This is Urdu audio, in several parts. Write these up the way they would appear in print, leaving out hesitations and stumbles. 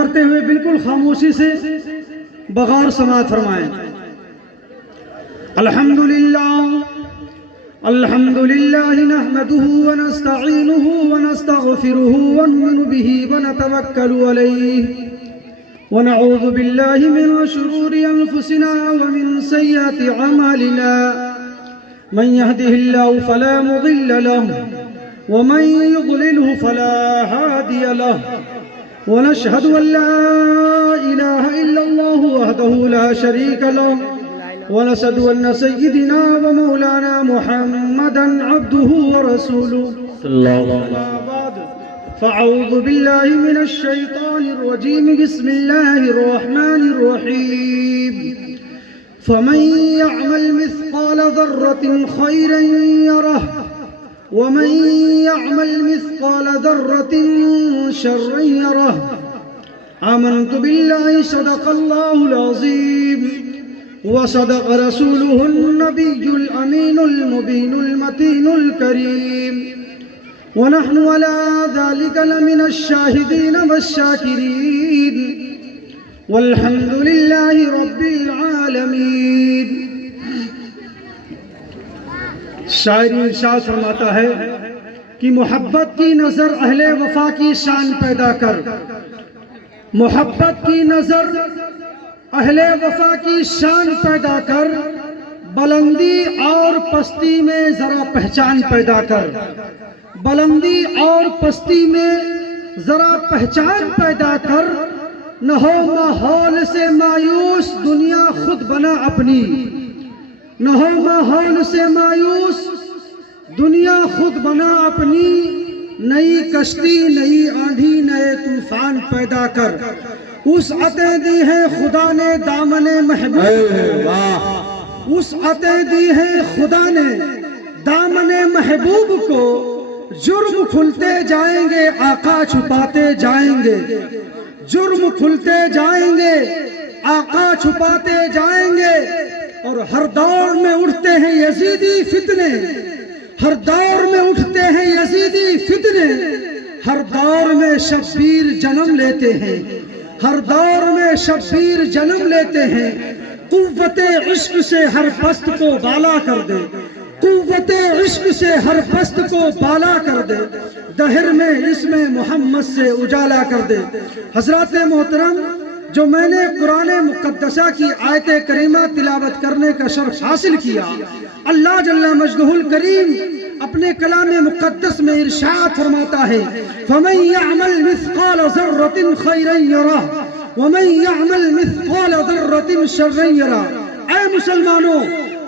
کرتے ہوئے بالکل خاموشی سے بغور سماعت فرمائیں۔ الحمدللہ نحمده ونستعینه ونستغفره ونؤمن به ونتوکل علیہ ونعوذ باللہ من شرور انفسنا ومن سیئات اعمالنا من يهده الله فلا مضل له ومن يضلله فلا هادي له ونشهد أن لا إله إلا الله وحده لا شريك له ونشهد أن سيدنا ومولانا محمدا عبده ورسوله أما بعد فأعوذ بالله من الشيطان الرجيم بسم الله الرحمن الرحيم فمن يعمل مثقال ذرة خيرا يره ومن يعمل مثقال ذرة شرا يره آمنت بالله صدق الله العظيم وصدق رسوله النبي الأمين المبين المتين الكريم ونحن على ذلك لمن الشاهدين والشاكرين والحمد لله رب العالمين۔ شاعر ارشاد فرماتا ہے کہ محبت کی نظر اہل وفا کی شان پیدا کر، محبت کی نظر اہل وفا کی شان پیدا کر، بلندی اور پستی میں ذرا پہچان پیدا کر، بلندی اور پستی میں ذرا پہچان پیدا کر، نہ ہو ماحول سے مایوس دنیا خود بنا اپنی، نہ ہو ماحول سے مایوس دنیا خود بنا اپنی، نئی کشتی نئی آندھی نئے طوفان پیدا کر، وسعتیں دی ہیں خدا نے دامن محبوب، وسعتیں دی ہیں خدا نے دامن محبوب کو، جرم کھلتے جائیں گے آقا چھپاتے جائیں گے، جرم کھلتے جائیں گے آقا چھپاتے جائیں گے، اور ہر دور میں اٹھتے ہیں یزیدی فتنے، ہر دور میں اٹھتے ہیں یزیدی فتنے، ہر دور میں شبیر جنم لیتے ہیں، ہر دور میں شبیر جنم لیتے ہیں، قوت عشق سے ہر پست کو بالا کر دے، قوت عشق سے ہر پست کو بالا کر دے، دہر میں اسم محمد سے اجالا کر دے۔ حضرات محترم، جو میں نے قرآن مقدسہ کی آیت کریمہ تلاوت کرنے کا شرف حاصل کیا، اللہ جل مجدہ الکریم اپنے کلام مقدس میں ارشاد فرماتا ہے فَمَن يَعْمَلْ مِثْقَالَ ذَرَّةٍ خَيْرًا يَرَهُ وَمَن يَعْمَلْ مِثْقَالَ ذَرَّةٍ شَرًّا يَرَهُ۔ اے مسلمانوں،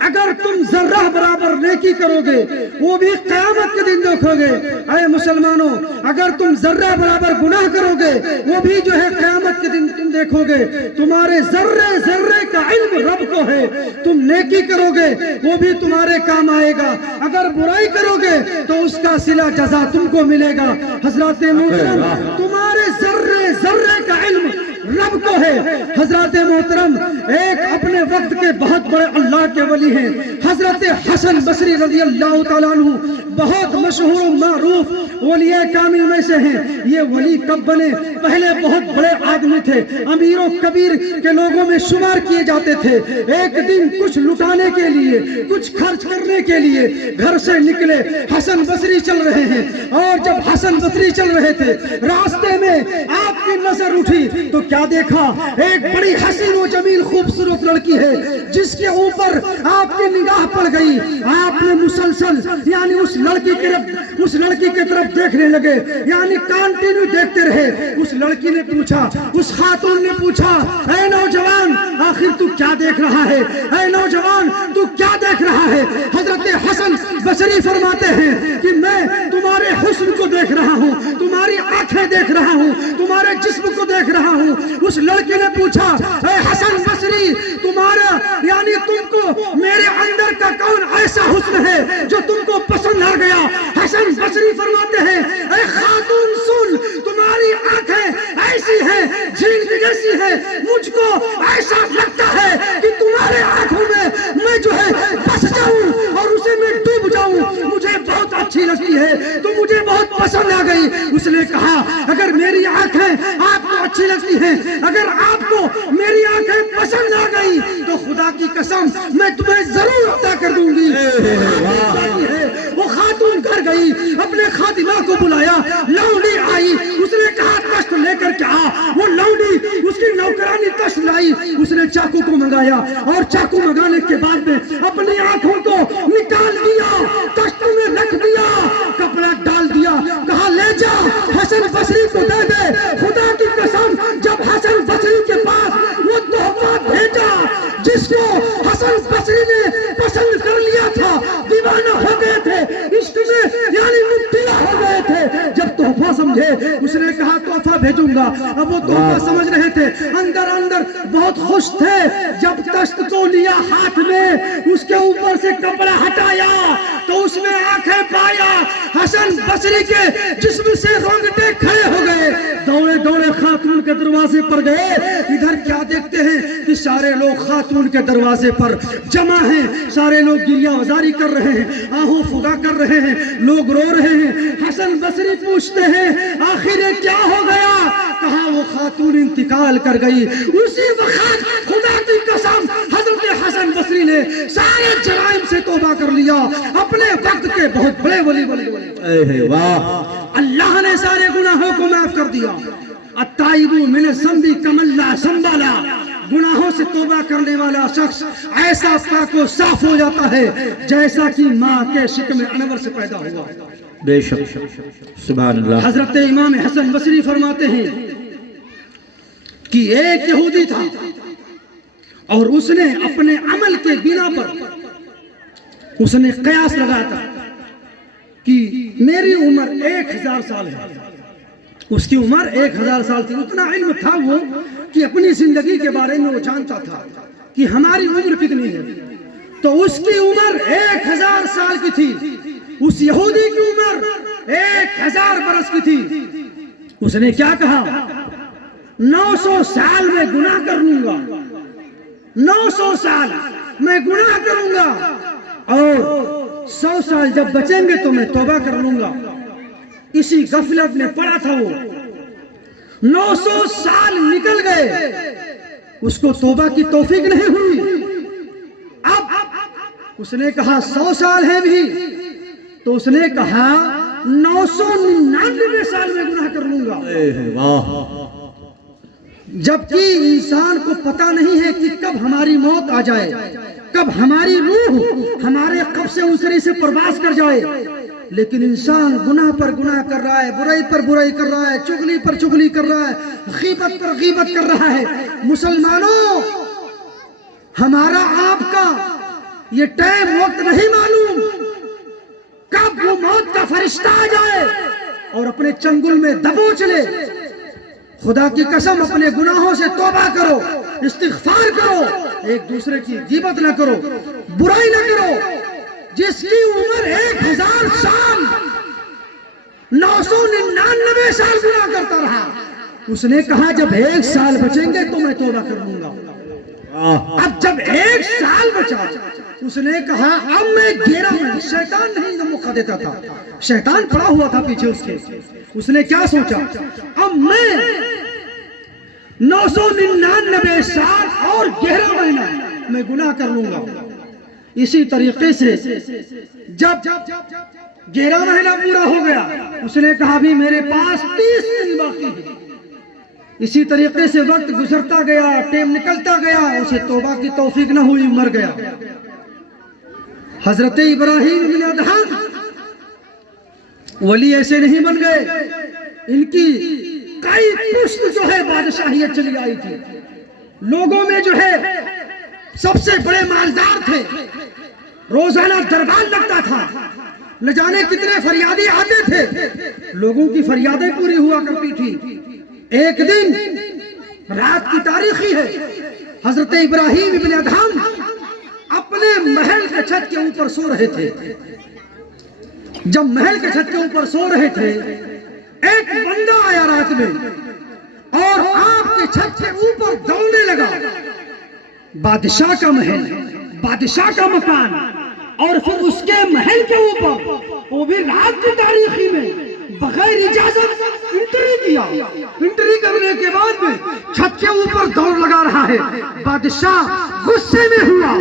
اگر تم ذرہ برابر نیکی کرو گے وہ بھی قیامت کے دن دیکھو گے۔ اے مسلمانوں، اگر تم ذرہ برابر گناہ کرو گے وہ بھی جو ہے قیامت کے دن تم دیکھو گے۔ تمہارے ذرے ذرے کا علم رب کو ہے، تم نیکی کرو گے وہ بھی تمہارے کام آئے گا، اگر برائی کرو گے تو اس کا صلہ جزا تم کو ملے گا۔ حضرات محترم، تمہارے ذرے ذرے کا علم رب کو ہے۔ حضرات محترم، ایک اپنے وقت کے بہت بڑے اللہ کے ولی ہیں، حضرت حسن بصری رضی اللہ تعالیٰ عنہ، بہت مشہور و معروف ولی کامل میں سے ہیں۔ یہ ولی کب بنے؟ پہلے بہت بڑے آدمی تھے، امیر و کبیر کے لوگوں میں شمار کیے جاتے تھے۔ ایک دن کچھ لٹانے کے لیے، کچھ خرچ کرنے کے لیے گھر سے نکلے، حسن بصری چل رہے ہیں، اور جب حسن بصری چل رہے تھے راستے میں آپ کی نظر اٹھی تو کیا دیکھا؟ ایک بڑی حسین و جمیل خوبصورت لڑکی ہے جس کے اوپر آپ کی نگاہ پڑ گئی۔ آپ نے مسلسل یعنی اس لڑکی کی طرف دیکھنے لگے، یعنی کنٹینیو دیکھتے رہے۔ اس لڑکی نے پوچھا، اس خاتون نے پوچھا، اے نوجوان آخر تو کیا دیکھ رہا ہے؟ اے نوجوان تو کیا دیکھ رہا ہے؟ حضرت حسن بصری فرماتے ہیں کہ میں تمہارے حسن کو دیکھ رہا ہوں، تمہاری آنکھیں دیکھ رہا ہوں، تمہارے جسم کو دیکھ رہا ہوں۔ اس لڑکی نے پوچھا، اے حسن بصری تمہارا یعنی تم کو میرے اندر کا کون ایسا حسن ہے جو تم کو پسند آ گیا؟ حسن بصری فرماتے ہیں، اے خاتون سن، تمہاری آنکھیں ایسی ہیں جھیل جیسی ہے، مجھ کو ایسا لگتا ہے کہ تمہارے آنکھوں میں میں جو ہے بس جاؤں اور اسے میں ڈوب جاؤں، مجھے بہت اچھی لگتی ہے تو مجھے بہت پسند آ گئی. اس نے کہا اگر میری آنکھیں آپ کو اچھی لگتی ہیں, اگر آپ کو میری آنکھیں پسند آ گئی تو خدا کی قسم میں تمہیں ضرور عطا کر دوں گی. وہ خاتون گھر گئی, اپنے خادمہ کو بلایا, لونڈی آئی, اس نے کہا تشت لے کر کے آ. وہ لونڈی اس کی نوکرانی تشت لائی, اس نے چاقو کو منگایا اور چاقو منگانے کے بعد میں اپنی آنکھوں کو نکال دیا, تشت میں رکھ دیا, کپڑا ڈال دیا, کہا لے جا حسن بصری کو دے دے. خدا کی قسم جب حسن بصری کے پاس وہ تحفہ بھیجا جس کو حسن بصری نے پسند کر لیا تھا, دیوانہ ہو گئے تھے عشق میں, یعنی مبتلا ہو گئے تھے, جب تحفہ سمجھے اس نے کہا تحفہ بھیجوں گا. اب وہ تحفہ سمجھ رہے تھے, اندر اندر بہت خوش تھے. جب تشت کو لیا ہاتھ میں, اس کے اوپر سے کپڑا ہٹایا تو اس میں آنکھیں پایا حسن بصری کے جسم سے رونگٹے کھڑے ہو گئے. دوڑے دوڑے خاتون کے دروازے پر گئے. ادھر کیا دیکھتے ہیں کہ سارے لوگ خاتون کے دروازے پر جمع ہیں, سارے لوگ گریہ وزاری کر رہے ہیں, آہو فغا کر رہے ہیں, لوگ رو رہے ہیں. حسن بصری پوچھتے ہیں آخر یہ کیا ہو گیا؟ کہا وہ خاتون انتقال کر گئی. اسی وقت خدا کی قسم حضرت حسن بصری نے سارے جرائم سے توبہ کر لیا. اپنے وقت کے بہت بڑے ولی بنے. اللہ نے سارے گناہوں کو معاف کر دیا. التائب من الذنب کمن لا ذنب له. گناہوں سے توبہ کرنے والا شخص ایسا پاک و صاف ہو جاتا ہے جیسا کہ ماں کے شکم انور سے پیدا ہوا. بے شک, سبحان اللہ. حضرت امام حسن بصری فرماتے ہیں کہ ایک یہودی تھا اور اس نے اپنے عمل کے بنا پر اس نے قیاس لگایا تھا کہ میری عمر 1000 سال ہے. اس کی عمر 1000 سال تھی. اتنا علم تھا وہ کہ اپنی زندگی کے بارے میں وہ جانتا تھا کہ ہماری عمر کتنی ہے. تو اس کی عمر 1000 سال کی تھی, اس یہودی کی عمر 1000 برس کی تھی. اس نے کیا کہا 900 سال میں گناہ کر لوں گا, 900 سال میں گناہ کروں گا اور 100 سال جب بچیں گے تو میں توبہ کر لوں گا. اسی غفلت میں پڑا تھا وہ. 900 سال نکل گئے, اس کو توبہ کی توفیق نہیں ہوئی. اب اس نے کہا 100 سال ہے بھی, تو اس نے کہا 999 سال میں گناہ کر لوں گا. جبکہ انسان کو پتا نہیں ہے کہ کب ہماری موت آ جائے, کب ہماری روح ہمارے قبض انصری سے پرواز کر جائے. لیکن انسان گناہ پر گناہ کر رہا ہے, برائی پر برائی کر رہا ہے, چغلی پر چغلی کر رہا ہے, غیبت پر غیبت کر رہا ہے. مسلمانوں, ہمارا آپ کا یہ ٹائم وقت نہیں معلوم کب وہ موت کا فرشتہ آ جائے اور اپنے چنگل میں دبوچ لے. خدا کی قسم اپنے گناہوں سے توبہ کرو, استغفار کرو, ایک دوسرے کی غیبت نہ کرو, برائی نہ کرو. جس کی عمر 1000 سال 999 سال گناہ کرتا رہا, اس نے کہا جب 1 سال بچیں گے تو میں توبہ کر لوں گا. اب جب 1 سال بچا, اس نے کہا اب میں گھیرا ہوں. شیطان نہیں موقع دیتا تھا, شیطان پڑا ہوا تھا پیچھے اس کے. اس نے کیا سوچا, اب میں 999 سال اور 11 مہینہ میں گناہ کر لوں گا. اسی طریقے سے جب 11 مہینہ پورا ہو گیا, اس نے کہا بھی میرے پاس 30 دن باقی ہے. اسی طریقے سے وقت گزرتا گیا, ٹائم نکلتا گیا, اسے توبہ کی توفیق نہ ہوئی, مر گیا. حضرت ابراہیم بن ادہم ولی ایسے نہیں بن گئے, ان کی کئی پشت جو ہے بادشاہیت چلی آئی تھی. لوگوں میں جو ہے سب سے بڑے مالدار تھے, روزانہ دربار لگتا تھا, نہ جانے کتنے فریادی آتے تھے, لوگوں کی فریادیں پوری ہوا کرتی تھی. ایک دن رات کی تاریخی ہے, حضرت ابراہیم ابن ادہم اپنے محل کے چھت کے اوپر سو رہے تھے. جب محل کے چھت کے اوپر سو رہے تھے, ایک بندہ آیا رات میں اور آپ کے چھت کے اوپر دوڑنے لگا. بادشاہ کا محل, بادشاہ کا مکان, اور پھر اس کے محل کے اوپر وہ بھی رات کی تاریخی میں بغیر اجازت انٹری کیا. انٹری کرنے کے بعد میں چھت کے اوپر دوڑ لگا رہا ہے. بادشاہ غصے میں ہوا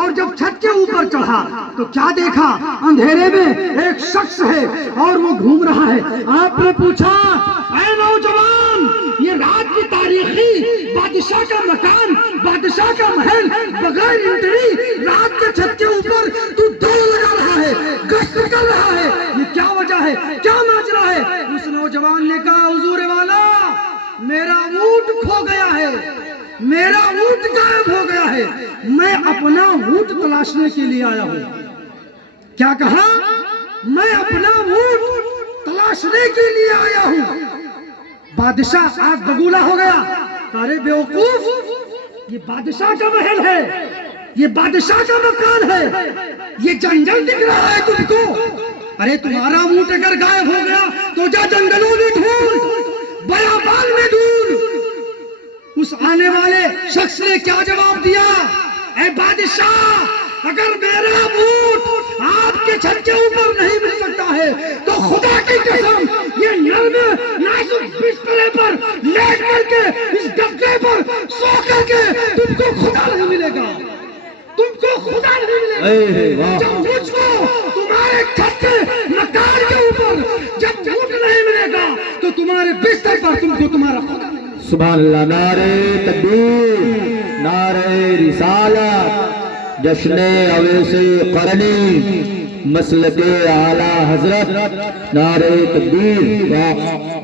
اور جب چھت کے اوپر چڑھا تو کیا دیکھا؟ اندھیرے میں ایک شخص ہے اور وہ گھوم رہا ہے. آپ نے پوچھا اے نوجوان، یہ رات کی تاریخی بادشاہ کا مکان، بادشاہ کا محل بغیر انٹری رات کے چھت کے اوپر تو دوڑ لگا رہا ہے، گشت کر رہا ہے، یہ کیا وجہ ہے؟ کیا ماجرا ہے؟ اس نوجوان نے کہا حضور والا، میرا اونٹ کھو گیا ہے، میرا اونٹ غائب ہو گیا ہے، میں اپنا اونٹ تلاشنے کے لیے آیا ہوں. کیا کہا؟ میں اپنا اونٹ تلاشنے کے لیے آیا ہوں. بادشاہ آگ بگولا ہو گیا. ارے بیوقوف، یہ بادشاہ کا محل ہے، یہ بادشاہ کا مکان ہے، یہ جنگل دکھ رہا ہے تم کو. ارے تمہارا اونٹ اگر غائب ہو گیا تو جا جنگلوں میں ڈھونڈ، بیابان میں ڈھونڈ. اس آنے والے شخص نے کیا جواب دیا؟ اے بادشاہ، اگر میرا اونٹ آپ کے چھت کے اوپر نہیں مل سکتا ہے تو خدا کی قسم یہ نرم نازک بسترے پر لیٹ کر کے اس گدے پر سو کر کے تم کو خدا نہیں ملے گا، تم کو خدا نہیں ملے گا. جب مجھ کو تمہارے چھت کے مکان کے اوپر جب اونٹ نہیں ملے گا تو تمہارے بستر پر تم کو تمہارا خدا. سبحان اللہ. نعرہ تکبیر، نعرہ رسالت، جشن اویس قرنی، مسلک اعلی حضرت، نعرہ تکبیر.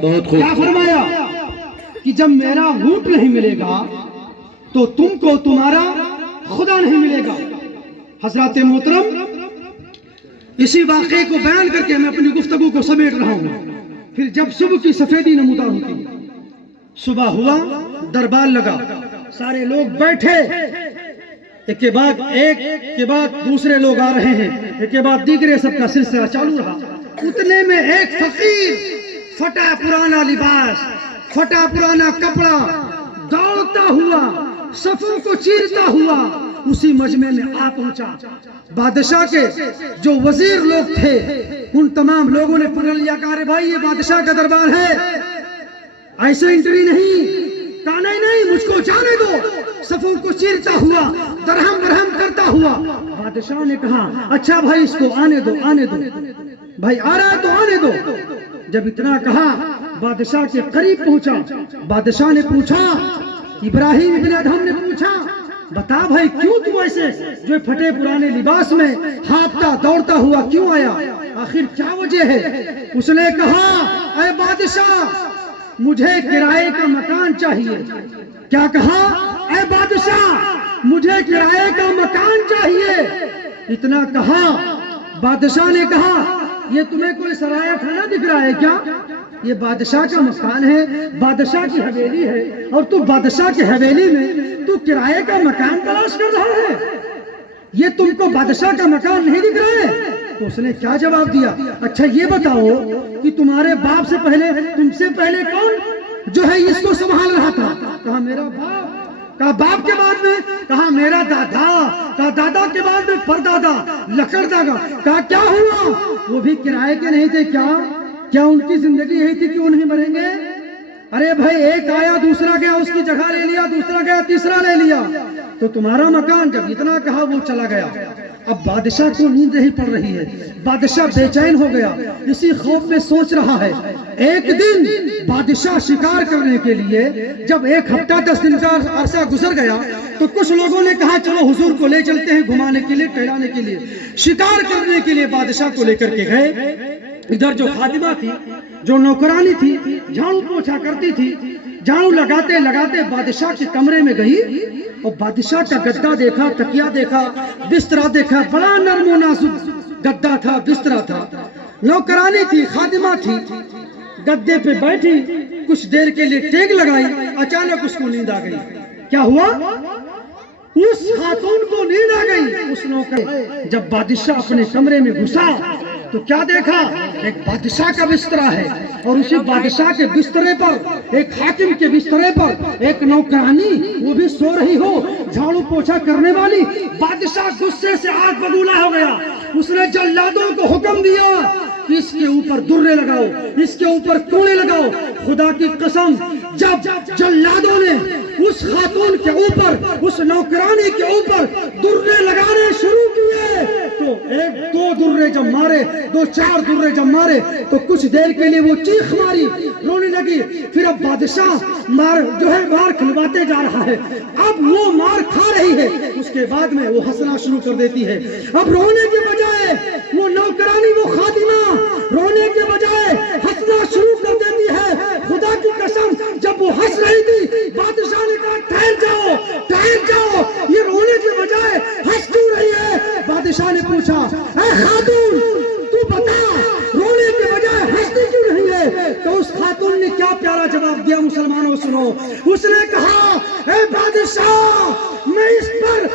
بہت خوب. کیا فرمایا کہ جب میرا اونٹ نہیں ملے گا تو تم کو تمہارا خدا نہیں ملے گا. حضرات محترم، اسی واقعے کو بیان کر کے میں اپنی گفتگو کو سمیٹ رہا ہوں. پھر جب صبح کی سفیدی نمودار ہوتی، صبح ہوا، دربار لگا، سارے لوگ بیٹھے، ایک کے بعد دوسرے لوگ آ رہے ہیں، ایک کے بعد دیگرے، سب کا سلسلہ چالو رہا. اتنے میں ایک فقیر پھٹا پرانا لباس، پھٹا پرانا کپڑا دوڑتا ہوا، صفوں کو چیرتا ہوا اسی مجمع میں آ پہنچا. بادشاہ کے جو وزیر لوگ تھے ان تمام لوگوں نے پکڑ لیا کہ ارے بھائی یہ بادشاہ کا دربار ہے، ایسے انٹری نہیں، کہا نہیں مجھ کو جانے دو. صفوں کو چیرتا ہوا، درہم برہم کرتا ہوا. بادشاہ نے کہا اچھا بھائی اس کو آنے دو، آنے دو، بھائی آ رہا ہے تو آنے دو. جب اتنا کہا بادشاہ کے قریب پہنچا. بادشاہ نے پوچھا، ابراہیم ابن ادہم نے پوچھا، بتا بھائی کیوں تو ایسے جو پھٹے پرانے لباس میں ہانپتا دوڑتا ہوا کیوں آیا؟ آخر کیا وجہ ہے؟ اس نے کہا اے بادشاہ مجھے کرائے کا مکان چاہیے. کیا کہا؟ اے بادشاہ مجھے کرائے کا مکان چاہیے. اتنا کہا بادشاہ نے کہا یہ تمہیں کوئی سرایہ خانہ دکھ رہا ہے کیا؟ یہ بادشاہ کا مکان ہے، بادشاہ کی حویلی ہے، اور تو بادشاہ کی حویلی میں تو کرائے کا مکان تلاش کر رہا ہے؟ یہ تم کو بادشاہ کا مکان نہیں دکھ رہا ہے؟ تو اس نے کیا جواب دیا؟ اچھا یہ بتاؤ کہ تمہارے باپ سے پہلے، تم سے پہلے کون جو ہے اس کو سنبھال رہا تھا؟ کہا میرا باپ. کہا باپ کے بعد میں؟ کہا میرا دادا. کہا دادا کے بعد میں پردادا، لکڑدادا. کہا کیا ہوا؟ وہ بھی کرائے کے نہیں تھے کیا ان کی زندگی یہی تھی کہ وہ نہیں مریں گے؟ ارے بھائی ایک آیا دوسرا گیا، اس کی جگہ لے لیا، دوسرا گیا تیسرا لے لیا. تو تمہارا مکان جب اتنا کہا وہ چلا گیا. اب بادشاہ کو نیند نہیں پڑ رہی ہے، بادشاہ بے چین ہو گیا، اسی خوف میں سوچ رہا ہے. ایک دن بادشاہ شکار کرنے کے لیے جب 1 ہفتہ 10 دن کا عرصہ گزر گیا تو کچھ لوگوں نے کہا چلو حضور کو لے چلتے ہیں گھمانے کے لیے، ٹہلانے کے لیے. شکار کرنے کے لیے بادشاہ کو لے کر کے گئے. ادھر جو خادمہ تھی، جو نوکرانی تھی، جھاڑو پوچھا کرتی تھی، جھاڑو لگاتے لگاتے بادشاہ کے کمرے میں گئی اور بادشاہ کا گدا دیکھا، تکیا دیکھا، بسترا دیکھا. بڑا نرم و نازک گدا تھا، بسترا تھا. نوکرانی تھی، خادمہ تھی، گدے پہ بیٹھی، کچھ دیر کے لیے ٹیک لگائی. اچانک اس کو نیند آ گئی. کیا ہوا؟ اس خاتون کو نیند آ گئی. اس نوکر جب بادشاہ اپنے کمرے میں گھسا تو کیا دیکھا؟ ایک بادشاہ کا بسترا ہے اور اسی بادشاہ کے بسترے پر ایک حاکم کے بسترے پر ایک نوکرانی وہ بھی سو رہی ہو، جھاڑو پوچھا کرنے والی۔ بادشاہ غصے سے آگ بگولا ہو گیا، اس نے جلادوں کو حکم دیا کہ اس کے اوپر درے لگاؤ، اس کے اوپر کوڑے لگاؤ۔ خدا کی قسم جب جلادوں نے اس خاتون کے اوپر، اس نوکرانی کے اوپر درے لگانے شروع کیے تو ایک دو درے جب مارے، دو چار درے جب مارے تو کچھ دیر کے لیے وہ چیخ ماری، رونے لگی۔ پھر اب بادشاہ مار کھلواتے جا رہا ہے، اب وہ مار کھا رہی ہے، اس کے بعد میں وہ ہنسنا شروع کر دیتی ہے۔ اب رونے کے بجائے وہ نوکرانی، وہ خادمہ رونے کے بجائے ہنسنا شروع کر دیتی ہے۔ خدا کی قسم جب وہ ہنس رہی تھی، بادشاہ نے کہا ٹھہر جاؤ، ٹھہر جاؤ، یہ رونے کے بجائے ہنس کیوں رہی ہے؟ بادشاہ نے پوچھا اے خاتون تو بتا رونے کے بجائے ہنستی کیوں نہیں ہے؟ تو اس خاتون نے کیا پیارا جواب دیا، مسلمانوں سنو۔ اس نے کہا اے بادشاہ، میں اس پر